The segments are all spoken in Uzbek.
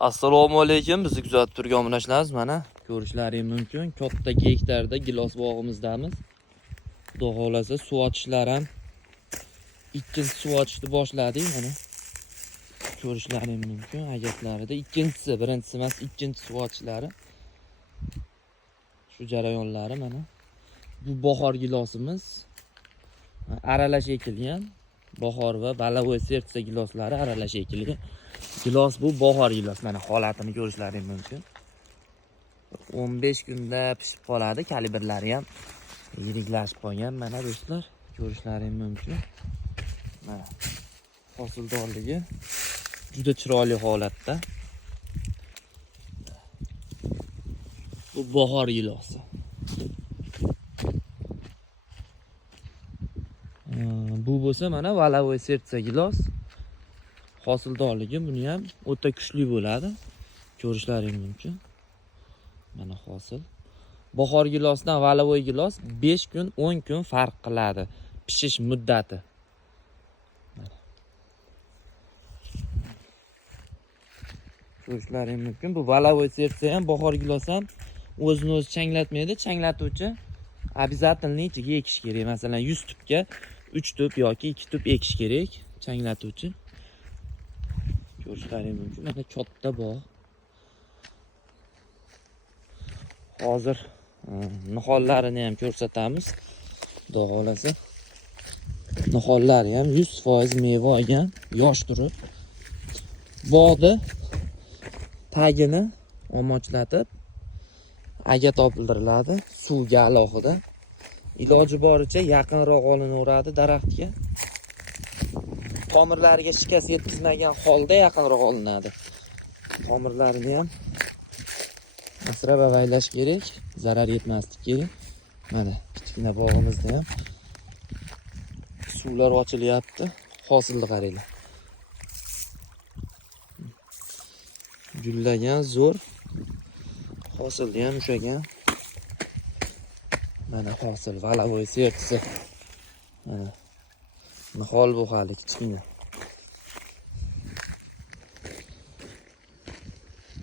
Assalomu alaykum. Bizni kuzatib turgan obunachilarimiz mana ko'rishlaringiz mumkin. Katta gektarda gilos bog'imizdamiz. Xudo xolasa suv ochishlar ham ikkinchi suv ochishni boshladik mana. Ko'rishlaringiz mumkin agaklarida ikkinchisi, birinchisi emas, ikkinchi suv ochishlari. Shu jarayonlari mana. Bu bahor gilosimiz. Aralash ekilgan. Bahor va balovoy sertsa giloslari aralash ekilgan. Gilos bu bahor gilos. Mana holatini ko'rishlaringiz mumkin. 15 kunda pishib qoladi. Kalibrlari ham yiriklashib qolgan. Mana do'stlar, ko'rishlaringiz mumkin. Mana hosildorligi juda chiroyli holatda. Bu bahor gilosi. Bu bo'lsa mana balovoy sertsa gilos. Hosildorligi buni ham o'ta kuchli bo'ladi. Ko'rishlaringiz mumkin. Mana hosil. Bahor gilosdan balovoy gilos 5 kun, 10 kun farq qiladi pishish muddati. Ko'rishlaringiz mumkin. Bu balovoy sertsa ham, bahor gilos ham o'zini o'zi changlatmaydi. Changlatuvchi обязательно ichiga ekish kerak. Masalan, 100 tupga 3 tup yoki 2 tup ekish kerak. Changlatuvchi. Ko'rishlaringiz mumkin. Mana katta bog'. Hozir nihollarini ham ko'rsatamiz. Xudo xolasa. Nihollari ham 100% meva olgan, yosh turib. Bog'da tagini omochlatib aga topildiriladi, suvga alohida. Iloji boricha yaqinroq olinaveradi daraxtga. Tomirlariga shikast yetkazmagan holda yaqinroq olinadi. Tomirlarini ham asrab avaylash kerak, zarar yetmaslik kerak. Mana kichkina bog'imizda ham suvlar ochilyapti. Hosilni qaranglar. Gullagan zo'r. Hosilni ham ushagan. Mana hosil balovoy sertsa. Mana nihol bu hali kichkina.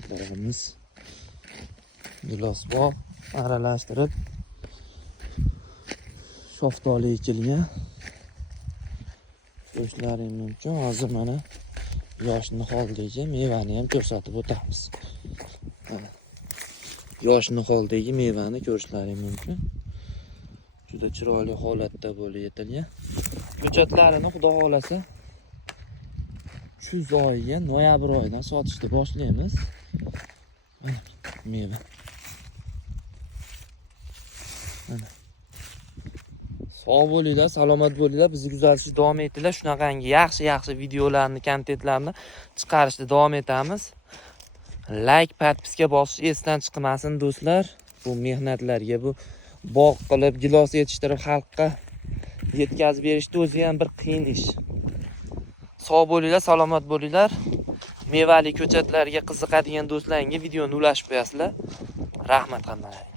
Bog'imiz gilos bog' aralashtirib shoftoli ekilgan. Ko'rishlaringiz mumkin. Hozir mana yosh niholdagi mevani ham ko'rsatib o'tamiz. Mana yosh niholdagi mevani ko'rishlaringiz mumkin. Juda chiroyli holatda bo'lib yetilgan. Ko'chatlarini xudo xolasa kuz oyiga, noyabr oyidan sotishni boshlaymiz. Mana meva. Mana. Sog' bo'linglar, salomat bo'linglar. Bizni kuzatishda davom etinglar. Shunaqangi yaxshi videolarni, kontentlarni chiqarishda davom etamiz. Like, podpiska bosish esdan chiqmasin do'stlar. Bu mehnatlarga, bu bog' qilib, gilos yetishtirib xalqqa yetkazib berishni o'zi ham bir qiyin ish. Sog' bo'linglar, salomat bo'linglar. Mevali ko'chatlarga qiziqadigan do'stlaringga videoni ulashib qo'yasizlar. Rahmat hammalaringizga.